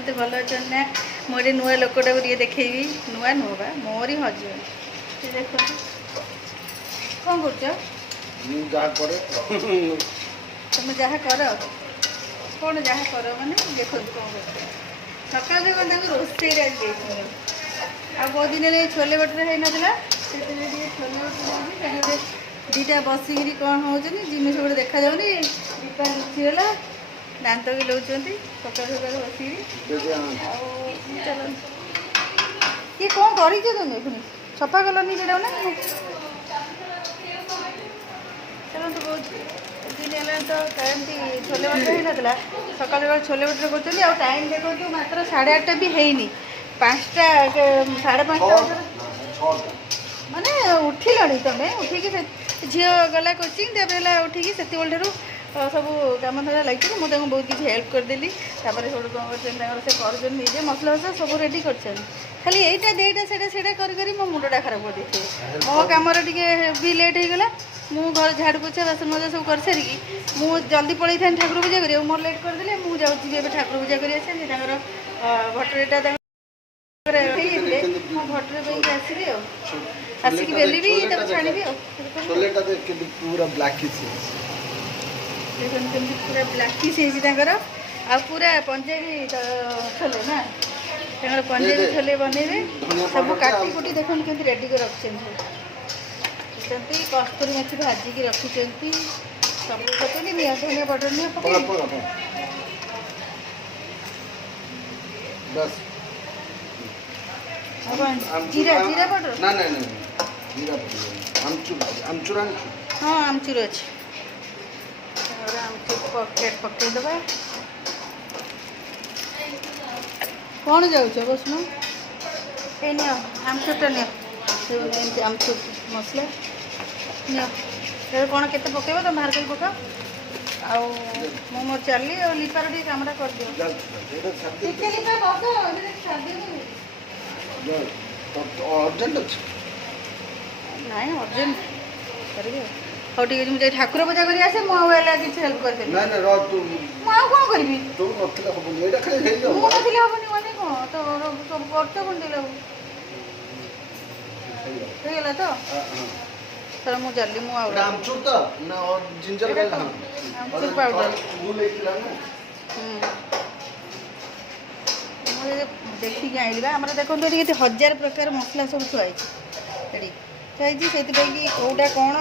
समस्ते भल अच्छा ना मुझे नुआ लोकटा को देखी नुआ नुह बा मोरी हजबैंड देख कौन कर तुम जहाँ कर कौन जहाँ कर माने देख कौन कर सकाल कौन रोसे आ बहुत दिन छोले बटर है नाला छोले बटर दीटा बसिक कौन हो जिन सब देखा जाऊनी दीपा लुचिगला दांत भी लौंट सका सका बसिक चल ये कौन कर तुम पुणी सफा कलनी से ना चलते बहुत दिन है तो कमी छोले बटर ही नाला सका सका छोले बटर कर टाइम देखो मात्र 8:30 भी है 5टा 5:30 माने उठिल तुम उठिकी झी गला कोचिंग है उठिकी से सब कम धरा लगे मुझे बहुत किसी हेल्प करदेली सब कौन कर निजे मसला वसला सब रेडी कर खाली यहीटा देटा से कर मो मुंडा खराब कर देते मो कम भी लेट हो गला मु घर झाड़ू पोछा बासन मजा सब कर सारिकी मु जल्दी पलि था ठाकुर पूजा कर मोर लेट करदे मु जाऊँगी ठाकुर पूजा कर भटरेटा भटरे पे आसबी आसिक बेली भी छाणी पूरा ब्लैक देखते पूरा ब्लैकिश आ पूरा पंजाबी छोले ना पंजाबी छोले बनइबे सब काटी कुटी देख के रेडी कर रखिंट कस्तूरी मेथी भाजिकी रखिंट सब पकड़ी निया धनिया बटर निया पकड़ जीरा जीरा पाउडर ना ना ना जीरा पाउडर आमचूर हाँ आमचूर अच्छे आमचूर पकेट पकईदबा कौन जाऊच बसनु ये नि आमचूरटा नि आमचूर मसला नि कौन केते पकेब तुम बाहर कर पका आउ मोर चली और लिपार टी कामटा कर दियो अर्जेंट अच्छे ना अर्जेंट करेंगे हाँ ठीक है मुझे ठाकुर पूजा कर आसे मुझे किसी हेल्प कर ना ना रो तू मुझे कौन करी तू नथिला हबनी एटा खाली हेइ जाऊ मुझे नथिला हबनी माने कौन तो सब करते कौन दिला हो गला तो सर मु जल्दी मु आउ आमचूर तो ना और जिंजर का आमचूर पाउडर वो लेतिला ना देखिए आइली आम देखो ये 1000 प्रकार मसला सब थुआई थुआई कि कौटा कौन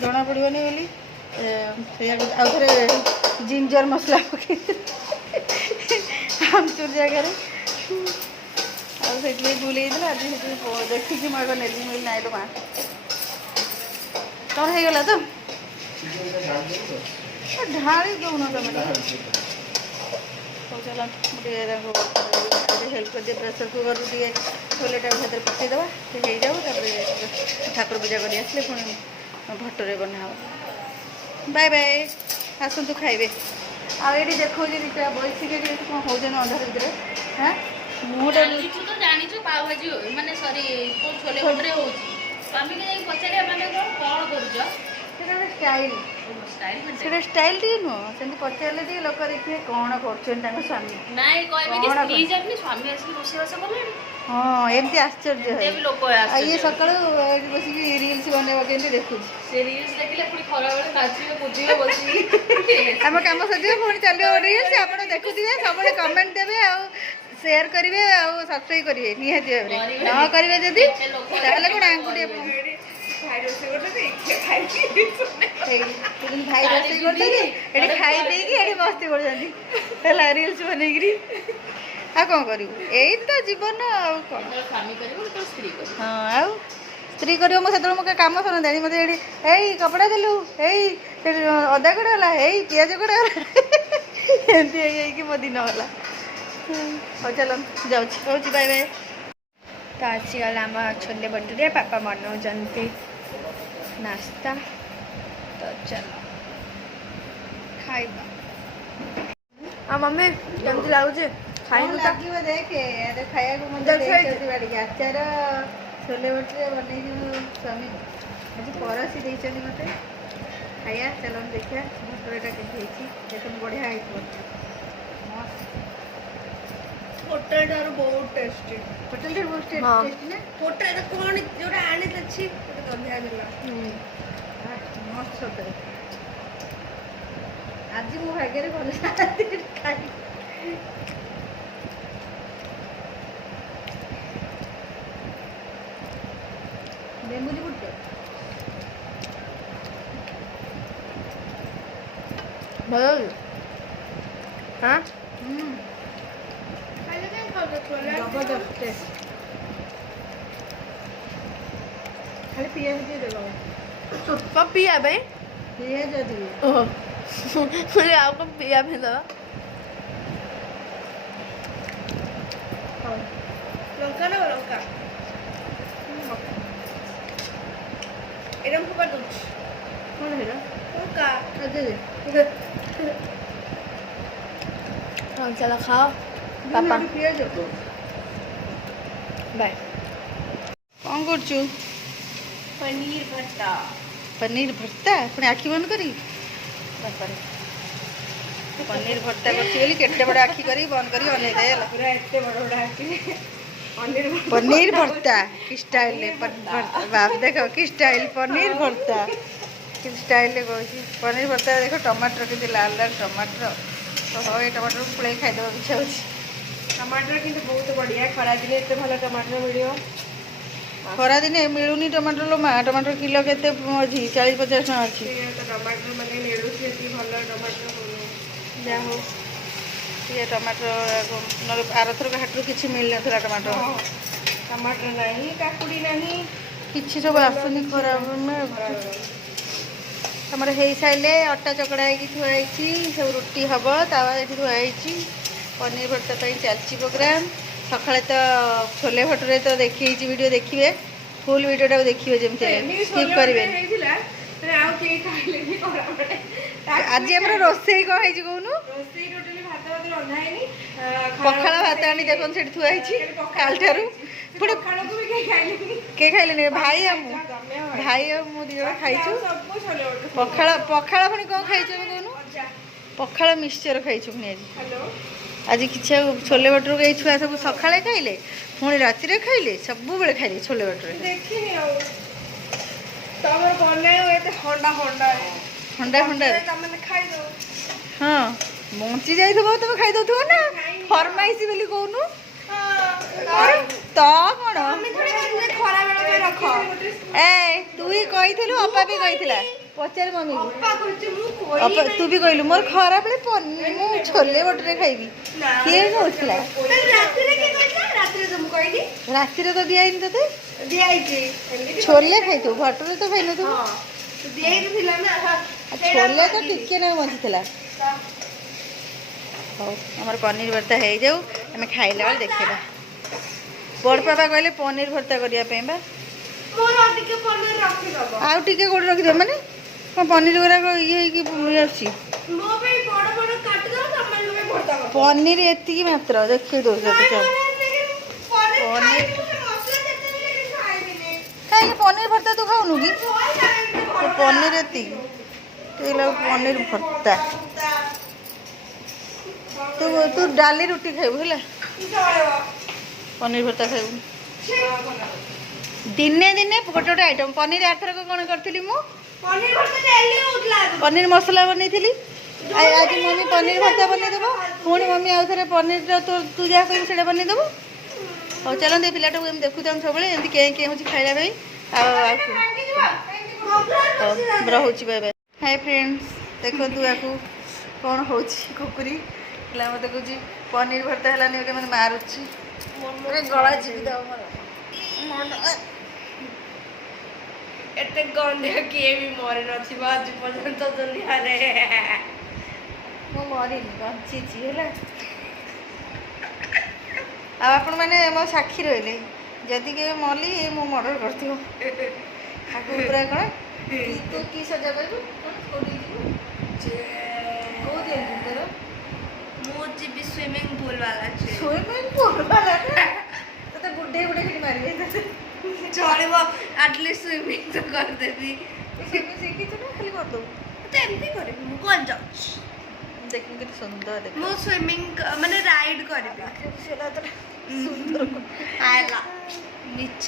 जना पड़ोनी बोली आउ थे जिंजर मसला पकई आमचूर जगार आगे भूल आज देखिकी मुझे नेली मिल ना माँ कौन हो गला तो ढाड़ी दौन तुम चल हेल्प कर दिए प्रेसर कुकर टे छोलेटा भात पकईदे हो जाऊ ठाकुर पूजा कर आसले पुणी भटरे बना बाय बाय आसतु खाइबे आए देखो दीटा बैसिक कौन हो अंधार भितर हाँ मुहटा जानी पाव भाजी माने सॉरी छोले भटरे हो स्वामी के पचारे माने कौन कर स्टाइल से स्टाइल टी नुह से पचारे टे लोक देखिए कौन कर स्वामी स्वामी हाँ एमती आश्चर्य है ये सका बस रिल्स बनवा के देखुँ आम कम सर पुणी चलो रिल्स आप देखुए सब कमेंट देवे शेयर करेंगे सब्सक्राइब करेंगे निहाती भाव में न करेंगे जदि कौन आंगुठी भाई रोसे कर खाई देकी मस्ती कर रिल्स बनईकरी आ कौन करूँ यही तो जीवन हाँ आउ स्त्री कर मुझे कम सुन जानी मत ये कपड़ा देलु ये अदा कड़े गला ये पिज कड़े गला एमती मो दिन गला हाँ चल जाऊँ बाय बाय तो आसीगला आम छोले भटूरे पापा बनाऊँ नाश्ता तो चलो खाइबा आ मम्मी केमती लगुचे खाई देखे खाया आचार छोले भटूरे बन स्वामी आज परसी देते मत खाया चलो देखा भटूरेटा के देख बढ़िया होटल ठार बहुत टेस्टी होटल रे बहुत हाँ। टेस्टी ना होटल कौन जोड़ा आने अच्छी गंधा देला मस्त होटल आज मो भाग्य रे भला खाई बेमुजी बुट्टे भल हाँ जबरदस्त टेस्ट खाली पियाज দিয়ে দেবো कब पिया भाई पियाज দিয়ে ओह मुझे आपको पिया भी दो लंका ना लंका এরকম খবর দুধ কোন হেরা লঙ্কা দে দে हाँ चलो खाओ पापा पियाज बाय कौन करछु पनीर भट्टा पनीर भर्ता पुणी आखि बंद करी बापारे पनीर भर्ता करछि बोली केते बड़ आखि करी बंद करी अनै दे हला पूरा इतने बड़ा बड़ा आखि पनीर भर्ता की स्टाइल ले बाप देखो की स्टाइल पनीर भर्ता की स्टाइल ले कहछि पनीर भर्ता देखो टमाटर के लाल लाल टमाटर तो हो ये टमाटर पुळे खाइ दो इच्छा होछि टमाटर किंतु बहुत बढ़िया खरा दिने इतने भलो टमाटर मिलियो खरा दिने मिलुनी टमाटर लो मा टमाटर किलो केते अछि 40-50 टका अछि तो टमाटर माने नेडू से भलो टमाटर बोलो जा हो ये टमाटर आरथर हाटू किसी मिल ना टमाटर टमाटर नहीं काकुड़ी नहीं किसी सब आसुनी खराब आमर हो सारे अटा चकड़ा होगी थुआई सब रुटी हम तावा ये थुआई पनीर भर्ता चलती प्रोग्राम सकाଳେ तो छोले भटूरे तो देखी वीडियो देखिए फुल वीडियो देखिए जमी स्किप करेंगे आज आम रोसे कौन है कहूनु पखाड़ भात आनी देख से थुआई काल ठार किए खाइले भाई भाई मुझे खाइछु पखाड़ पखाड़ पुणी कौन खाई कहूनु पखाड़ मिक्सचर खाइछु पुणी आज किसी छोले भटूरे ये छुआ सब सकाଳେ खाइले पुणी राति खाइले सब बेले खाइले छोले भटूरे हंडा हंडा हाँ बंची जाइए तुम खाई दो ना फरमाइसी बोली कहूनु तो कौन ए तू ही कही अपा भी कही पचार मम्मी को तू भी कहलु मोर खरा बेले मु छोले भटूरे खाइबी किए कहला राति तो दिखाई ते छोले खाई भटूरे तो खाई नु छोले तो टिके ना बची हमार पनीर भर्ता हो जाऊ आम खाइला बेले देखा बड़ पापा कहले पनीर भर्ता करने आउ टिके कौन रखिद माने पनीर गुरा ये पनीर एति मात्र देखिए दो कहीं पनीर भर्ता तू खाऊनु कि पनीर एति पनीर भर्ता तू तू डाली रुटी खाइबू है पनीर भर्ता खाइबू दिने दिने गोटे गोटे आइटम पनीर आरथर कौन करी मु पनीर मसला बनई आज मम्मी पनीर भर्ता बनईदेव पुणी मम्मी आउ थे पनीर तो तू जहाँ कह से बनईदेव हो चलते पिलाटा को देखु सब एमती के खाइला भाई रोच बाय बाय हाय फ्रेंड्स देखो तू कौन हो कुकुरी मत कह पनीर भर्ता है मैंने मारुची गला जीवी एते गंधे किए भी मरे नथिबो आज पर्यंत दुनिया रे मो मरिनी बंची है आपण मैंने मो साक्षी रही जदि के मली मो मर्डर कर पूरा कौन तू की सजा कर स्विमिंग पूल वाला स्विमिंग पूल वाला तो बुढ़े बुढ़े खी मारे चलो एटलिस्ट स्विमिंग तो कर देबी स्विमिंग सीखी ना खाली कर दो तो एमती करबी मु कौन जाउछ देखिए कितनी सुंदर देखो ମୁଁ ସ୍ୱିମିଂ ମାନେ ରାଇଡ୍ କରିବି सुंदर ଆଇଲା ମିଛ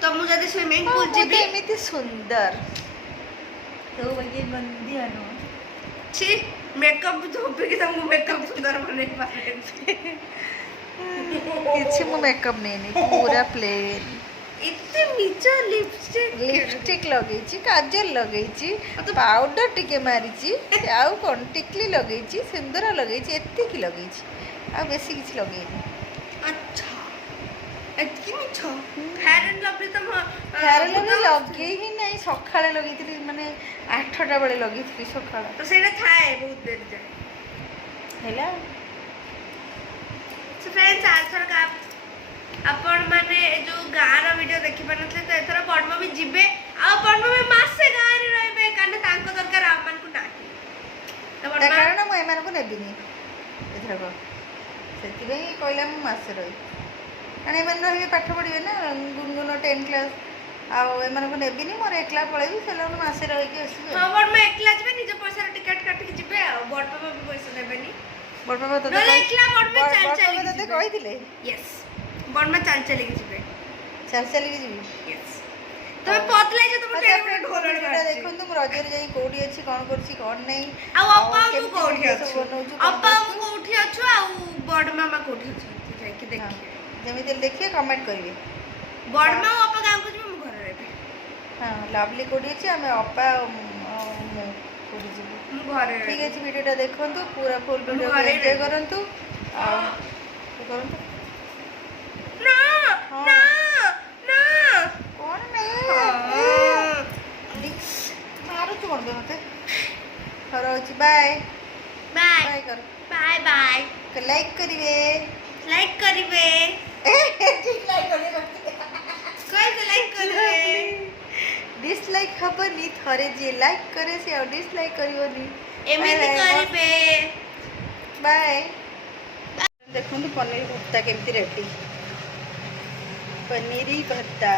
ତ ମୁଁ ଯଦି ସ୍ୱିମିଂ ପୁଲ୍ ଯିବି एमिति सुंदर तो ये गंदी आनो ଛି ମେକଅପ୍ ଧୋପିକି ତମକୁ ମେକଅପ୍ ସୁନ୍ଦର ବନେଇ ପାରିବି किसी मु मेकअप नहीं पूरा प्लेन ଏତେ ମିଛ लिपस्टिक लगेची काजल लगेची पाउडर टिके मारिची आउ कोन टिकली लगेची सिंदूर लगेची एतिकी लगेची आ बेसी किछि लगेनी ଆଚ୍ଛା ଏତିକି ମିଛ ଫେୟାର ଆଣ୍ଡ ଲଭଲି ତମ फेयर लवली लगे ही नहीं सखाळे लगेइतली माने 8टा बेले लगेइतली सखाळ ତ ସେଇଟା ଥାଏ ବହୁତ ଦେର ଯାଏ हैला ସୋ ଫ୍ରେଣ୍ଡସ୍ ଆରଥରକ ଆପଣ ମାନେ ଏ ଯୋଉ ଗାଁର ଭିଡ଼ିଓ ଦେଖିପାରୁନଥିଲେ ତ ଏଥର ପଦ୍ମ ବି ଯିବେ ଆଉ ପଦ୍ମ ବି ମାସେ ଗାଁରେ ରହିବେ କାରଣ ତାଙ୍କ ଦରକାର ଆମମାନଙ୍କୁ ନାହିଁ ତ ତା କାରଣ ମୁଁ ଏମାନଙ୍କୁ ନେବିନି ଏଥରକ ସେଥିପାଇଁ କହିଲା ମୁଁ ମାସେ ରହି କାରଣ ଏମାନେ ରହିବେ ପାଠ ପଢ଼ିବେ ନା ଗୁନଗୁନ 10 କ୍ଲାସ୍ ଆଉ ଏମାନଙ୍କୁ ନେବିନି ମୋର ଏକଲା ପଳେଇବି ସେମାନେ ମାସେ ରହିକି ଆସିବେ ହଁ ପଦ୍ମ ଏକଲା ଯିବେ ନିଜ ପଇସାରେ ଟିକେଟ କାଟିକି ଯିବେ ଆଉ ବଡ଼ ବାବା ବି ପଇସା ନେବେନି ବଡ଼ ବାବା ତତେ ନହେଲେ ଏକଲା ପଦ୍ମ ଚାଲି ଚାଲିକି ତତେ ଯିବେ କହିଥିଲେ ୟେସ୍ ପଦ୍ମ ଚାଲି ଚାଲିକି ଯିବେ ଚାଲି ଚାଲିକି ଯିବି ୟେସ୍ ତମେ ପତଲା ଯେ ତମ ଟେବୁଲ ଢୋଲଣି ଭିଡ଼ିଓଟା ଦେଖନ୍ତୁ ମୁଁ ରଜରେ ଯାଇ କୋଉଠି ଅଛି କ'ଣ କରୁଛି କ'ଣ ନାହିଁ ଆଉ ଅପା ତୁ କେମିତି କୋଉଠି video ଅଛୁ ସବୁ ବନଉଛୁ, ଅପା କ'ଣ ମୁଁ କୋଉଠି ଅଛୁ ଆଉ ବଡ଼ ମାମା କୋଉଠି ଅଛନ୍ତି ଯାଇକି କରୁଛୁ। ଦେଖିବେ ହଁ, ଯେମିତି ହେଲେ ଦେଖିବେ କମେଣ୍ଟ କରିବେ ବଡ଼ ମା ଆଉ ଅପା ଗାଁକୁ ଯିବେ ମୁଁ ଘରେ ରହିବି ହଁ ଲଭଲି କୋଉଠି ଅଛି ଆମେ ଅପା ଆଉ ମୁଁ କୋଉଠି ଯିବୁ ମୁଁ ଘରେ ଠିକ୍ ରହିବି ଅଛି ଭିଡ଼ିଓଟା ଦେଖନ୍ତୁ ପୁରା ଫୁଲ୍ ଭିଡ଼ିଓ ଘରେ ଏନ୍ଜୟ ରହିବି। କରନ୍ତୁ ଆଉ କରନ୍ତୁ ନା ହଁ। ନା ନା କ'ଣ ନାହିଁ ମାରୁଛୁ କ'ଣ ପାଇଁ ମୋତେ ହଉ ରହୁଛି ବାଏ ବାଏ ବାଏ କର ବାଏ ବାଏ ଲାଇକ୍ କରିବେ ଲାଇକ୍ କରିବେ କହିଲେ ଲାଇକ୍ କରିବେ डिसलाइक हबनी थरे जे लाइक करे से और डिसलाइक करिवनी ଏମିତି କରିବେ बाय देखो तो पनीर भर्ता केमती रेडी पनीर भर्ता